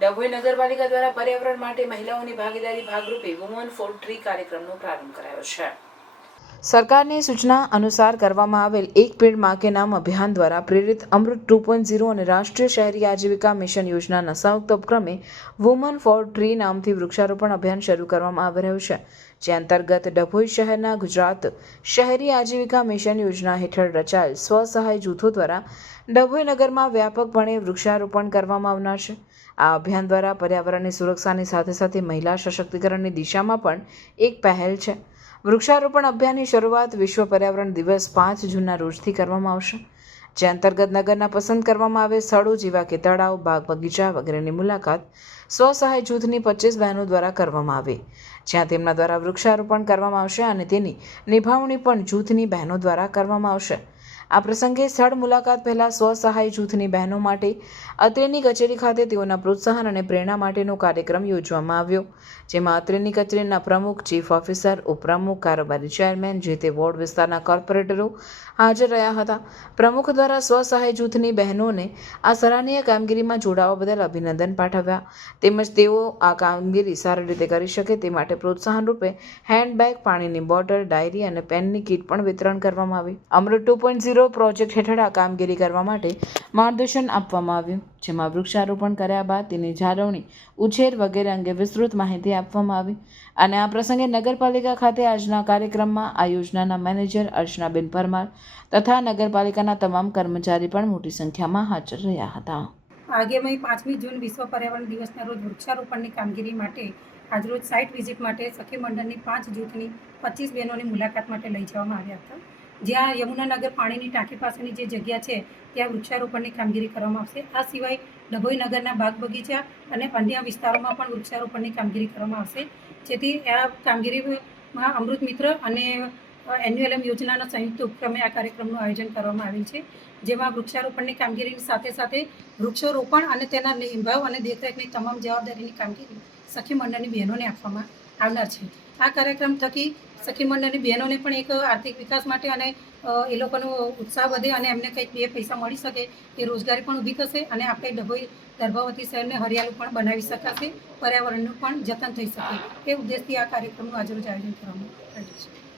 ડભોઈ નગરપાલિકા દ્વારા પર્યાવરણ માટે મહિલાઓની ભાગીદારી ભાગરૂપે વુમન ફોર ટ્રી કાર્યક્રમનો પ્રારંભ કરાયો છે। સરકારની સૂચના અનુસાર કરવામાં આવેલ એક પેડ માં કે નામ અભિયાન દ્વારા પ્રેરિત અમૃત 2.0 અને રાષ્ટ્રીય શહેરી આજીવિકા મિશન યોજનાના સંયુક્ત ઉપક્રમે વુમન ફોર ટ્રી નામથી વૃક્ષારોપણ અભિયાન શરૂ કરવામાં આવી રહ્યું છે, જે અંતર્ગત ડભોઈ શહેરના ગુજરાત શહેરી આજીવિકા મિશન યોજના હેઠળ રચાયેલ સ્વસહાય જૂથો દ્વારા ડભોઈ નગરમાં વ્યાપકપણે વૃક્ષારોપણ કરવામાં આવનાર છે। આ અભિયાન દ્વારા પર્યાવરણની સુરક્ષાની સાથે સાથે મહિલા સશક્તિકરણની દિશામાં પણ એક પહેલ છે। વૃક્ષારોપણ અભિયાનની શરૂઆત વિશ્વ પર્યાવરણ દિવસ 5 જૂનના રોજથી કરવામાં આવશે, જે અંતર્ગત નગરના પસંદ કરવામાં આવેલ સ્થળો જેવા કે તળાવ, બાગ બગીચા વગેરેની મુલાકાત સ્વસહાય જૂથની 25 બહેનો દ્વારા કરવામાં આવે, જ્યાં તેમના દ્વારા વૃક્ષારોપણ કરવામાં આવશે અને તેની નિભાવણી પણ જૂથની બહેનો દ્વારા કરવામાં આવશે। આ પ્રસંગે સ્થળ મુલાકાત પહેલા સ્વસહાય જૂથની બહેનો માટે અત્રેની કચેરી ખાતે તેઓના પ્રોત્સાહન અને પ્રેરણા માટેનો કાર્યક્રમ યોજવામાં આવ્યો, જેમાં અત્રેની કચેરીના પ્રમુખ, ચીફ ઓફિસર, ઉપપ્રમુખ, કારોબારી ચેરમેન, જે તે વોર્ડ વિસ્તારના કોર્પોરેટરો હાજર રહ્યા હતા। પ્રમુખ દ્વારા સ્વસહાય જૂથની બહેનોને આ સરાહનીય કામગીરીમાં જોડાવા બદલ અભિનંદન પાઠવ્યા, તેમજ તેઓ આ કામગીરી સારી રીતે કરી શકે તે માટે પ્રોત્સાહન રૂપે હેન્ડબેગ, પાણીની બોટલ, ડાયરી અને પેનની કીટ પણ વિતરણ કરવામાં આવી। અમૃત 2.0 પ્રોજેક્ટ હેઠળ આ કામગીરી કરવા માટે માર્ગદર્શન આપવામાં આવ્યું, જેમાં વૃક્ષારોપણ કર્યા બાદ તેની જાળવણી, ઉછેર વગેરે અંગે વિસ્તૃત માહિતી આપવામાં આવી। અને આ પ્રસંગે નગરપાલિકા ખાતે આજના કાર્યક્રમમાં આ યોજનાના મેનેજર અર્ચનાબેન પરમાર તથા નગરપાલિકાના તમામ કર્મચારી પણ મોટી સંખ્યામાં હાજર રહ્યા હતા। આગામી 5મી જૂન વિશ્વ પર્યાવરણ દિવસના રોજ વૃક્ષારોપણની કામગીરી માટે આજરોજ સાઇટ વિઝિટ માટે સખી મંડળની 5 જૂથની 25 બહેનોની મુલાકાત માટે લઈ જવામાં આવ્યા હતા, જ્યાં યમુનાનગર પાણીની ટાંકી પાસેની જે જગ્યા છે ત્યાં વૃક્ષારોપણની કામગીરી કરવામાં આવશે। આ સિવાય ડભોઈ નગરના બાગ બગીચા અને અન્ય વિસ્તારોમાં પણ વૃક્ષારોપણની કામગીરી કરવામાં આવશે, જેથી આ કામગીરીમાં અમૃત મિત્ર અને એન્યુએલએમ યોજનાના સંયુક્ત ઉપક્રમે આ કાર્યક્રમનું આયોજન કરવામાં આવેલ છે, જેમાં વૃક્ષારોપણની કામગીરીની સાથે સાથે વૃક્ષારોપણ અને તેના નિભાવ અને દેખરેખની તમામ જવાબદારીની કામગીરી સખી મંડળની બહેનોને આપવામાં આવનાર છે। આ કાર્યક્રમ થકી સખી મંડળની બહેનોને પણ એક આર્થિક વિકાસ માટે અને એ લોકોનો ઉત્સાહ વધે અને એમને કંઈક 2 પૈસા મળી શકે, એ રોજગારી પણ ઊભી થશે અને આપણે ડભોઈ દર્ભાવતી શહેરને હરિયાળું પણ બનાવી શકાશે, પર્યાવરણનું પણ જતન થઈ શકે, એ ઉદ્દેશથી આ કાર્યક્રમનું આજરોજ આયોજન કરવામાં આવ્યું છે।